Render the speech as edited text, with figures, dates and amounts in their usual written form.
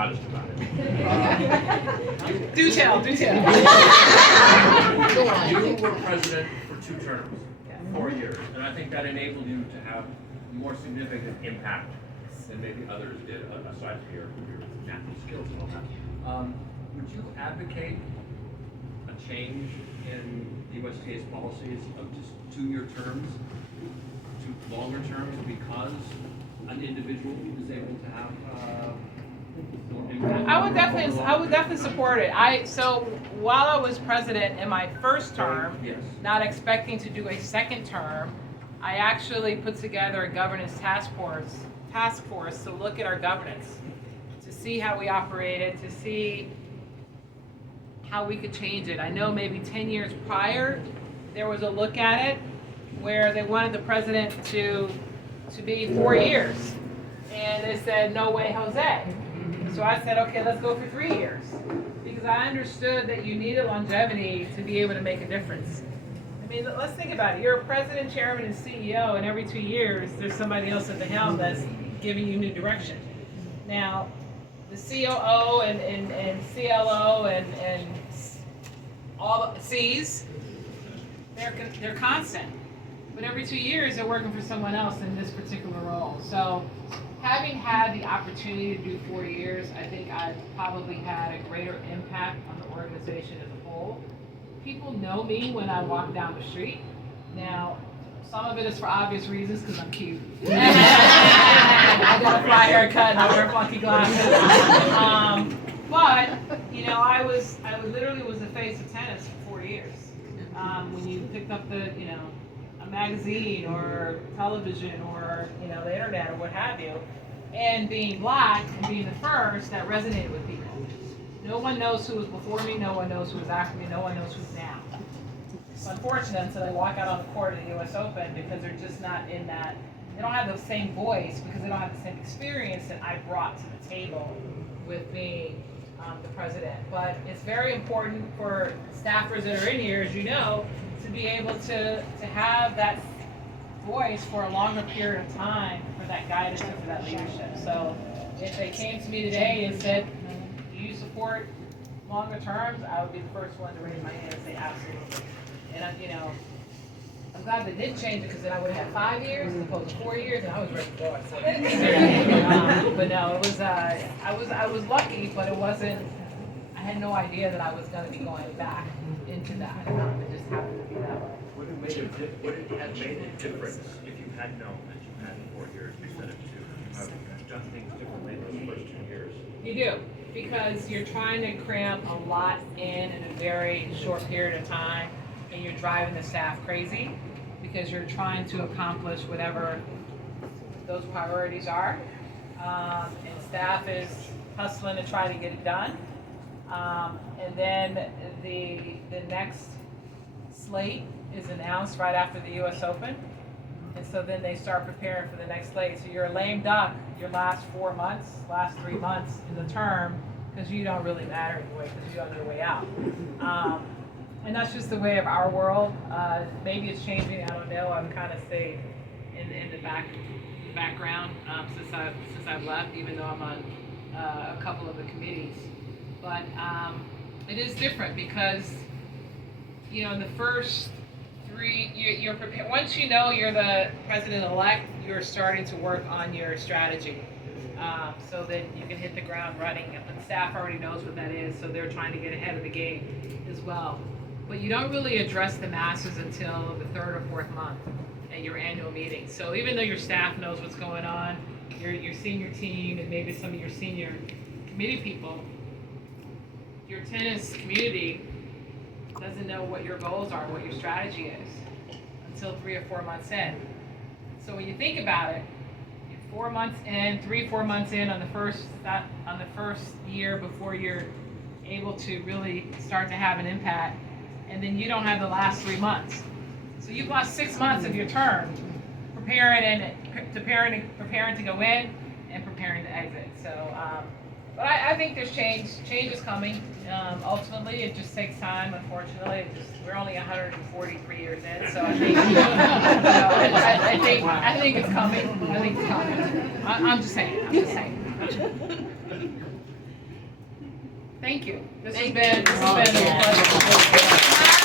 modest about it. Do tell. You were president for 2 terms, 4 years, and I think that enabled you to have more significant impact than maybe others did, aside from your natural skills and all that. Would you advocate a change in the USDA's policies of just 2-year terms to longer terms because an individual is able to have more impact? I would definitely support it. So while I was president in my first term, Yes. not expecting to do a second term, I actually put together a governance task force to look at our governance, to see how we operated, to see how we could change it. I know maybe 10 years prior, there was a look at it where they wanted the president to be 4 years. And they said, no way, Jose. So I said, okay, let's go for 3 years. Because I understood that you needed longevity to be able to make a difference. I mean, let's think about it. You're a president, chairman, and CEO, and every 2 years, there's somebody else at the helm that's giving you new direction. Now, the COO and CLO and all the C's, they're constant. But every 2 years, they're working for someone else in this particular role. So having had the opportunity to do 4 years, I think I've probably had a greater impact on the organization as a whole. People know me when I walk down the street. Now, some of it is for obvious reasons because I'm cute. I got a fly haircut and I wear funky glasses. But I literally was the face of tennis for 4 years. When you picked up a magazine or television or the internet or what have you, and being black and being the first, that resonated with people. No one knows who was before me, no one knows who was after me, no one knows who's now. It's unfortunate until they walk out on the court of the US Open because they're just not in that, they don't have the same voice because they don't have the same experience that I brought to the table with being the president. But it's very important for staffers that are in here, as you know, to be able to have that voice for a longer period of time for that guidance and for that leadership. So if they came to me today and said, do you support longer terms, I would be the first one to raise my hand and say absolutely. And I'm glad they did change it because then I would have had 5 years as opposed to 4 years, and I was ready to go. But no, it was I was lucky, but it wasn't. I had no idea that I was going to be going back into that. It just happened to be that way. Would it have made a difference if you had known that you had 4 years instead of 2? You have done things differently in those first 2 years. You do, because you're trying to cram a lot in a very short period of time, and you're driving the staff crazy because you're trying to accomplish whatever those priorities are, and staff is hustling to try to get it done. And then the next slate is announced right after the US Open. And so then they start preparing for the next slate. So you're a lame duck your last 4 months, last 3 months in the term, because you don't really matter anyway, because you're on your way out. And that's just the way of our world. Maybe it's changing, I don't know. I've kind of stayed in the background since I've left, even though I'm on a couple of the committees. But it is different because, in the first 3, you're prepared. Once you know you're the president-elect, you're starting to work on your strategy so that you can hit the ground running. And the staff already knows what that is, so they're trying to get ahead of the game as well. But you don't really address the masses until the 3rd or 4th month at your annual meeting. So even though your staff knows what's going on, your senior team and maybe some of your senior committee people, your tennis community doesn't know what your goals are, what your strategy is, until 3 or 4 months in. So when you think about it, you're 4 months in, 3-4 months in on the first year before you're able to really start to have an impact, and then you don't have the last 3 months. So you've lost 6 months of your term preparing to go in and preparing to exit. So. But I think there's change. Change is coming. Ultimately, it just takes time. Unfortunately, we're only 143 years in, so I think I think it's coming. I think it's coming. I'm just saying. Thank you. This has Thank been you. a pleasure.